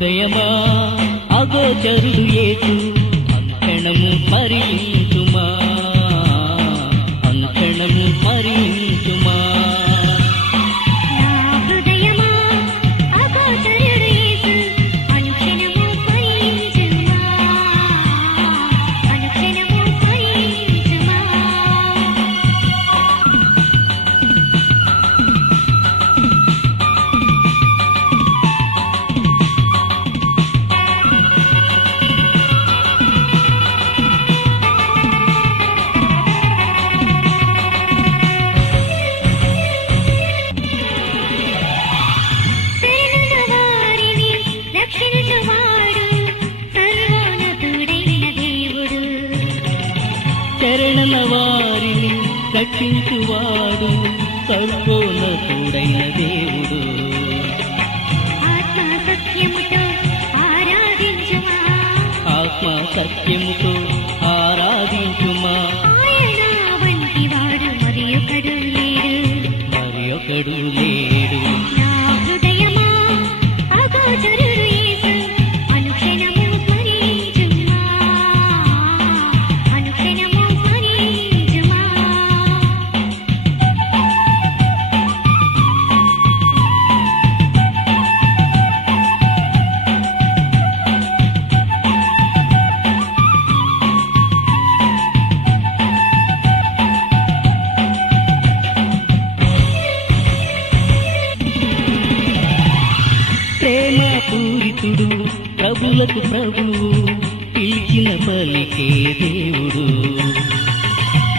హృదయమా అగోచరుడు యేసు అనుక్షణము స్మరించుమా, అనుక్షణము స్మరించుమా. శరణన వారిని రక్షించువాడు సర్వోన్నతుడైన దేవుడు. ఆత్మ సత్యముతో ఆరాధించుమా, ఆత్మ సత్యముతో ఆరాధించుమా. ఆయన వంటి వాడు మరి ఒకడు లేడు, మరి ఒకడు లేడు. నా హృదయమా అగోచరుడు యేసు అనుక్షణము స్మరించుమా, అనుక్షణము స్మరించుమా. ప్రేమ పూరితుడు ప్రభులకు ప్రభువు పిలిచిన పలికే దేవుడు.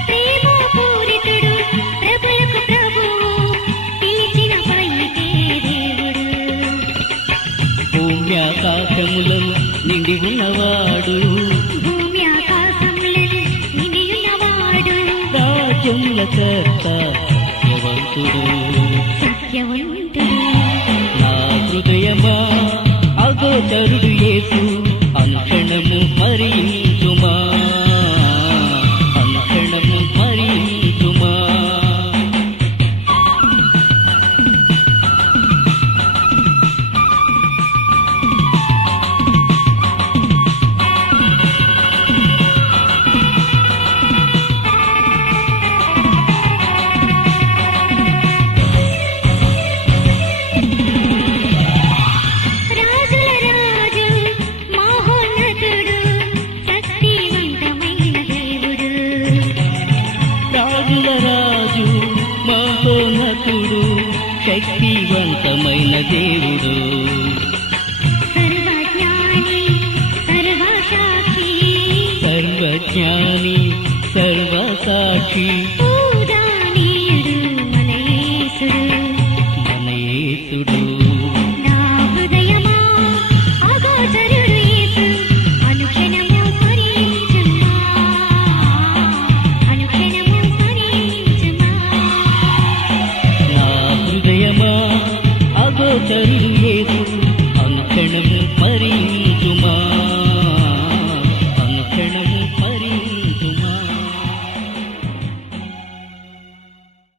ప్రేమ పూరితుడు ప్రభులకు ప్రభువు పిలిచిన పలికే దేవుడు. భూమి ఆకాశములను నిండి ఉన్నవాడు, భూమి ఆకాశములను నిండియున్నవాడు, రాజ్యముల కర్త సత్యవంతుడు. సత్యవంతుడు. నా హృదయమా అగోచరుడు యేసు అనుక్షణము స్మరించుమా, అనుక్షణము స్మరించుమా. రాజుల రాజు మహోన్నతుడు శక్తివంతమైన దేవుడు. రాజుల రాజు మహోన్నతుడు శక్తివంతమైన దేవుడు. సర్వజ్ఞాని సర్వసాక్షి, సర్వజ్ఞాని సర్వసాక్షి పూజనీయుడు మన యేసుడు. మన యేసుడు. నా హృదయమా అగోచరుడు యేసు అనుక్షణము స్మరించుమా, అనుక్షణము స్మరించుమా. నా హృదయమా అగోచరుడు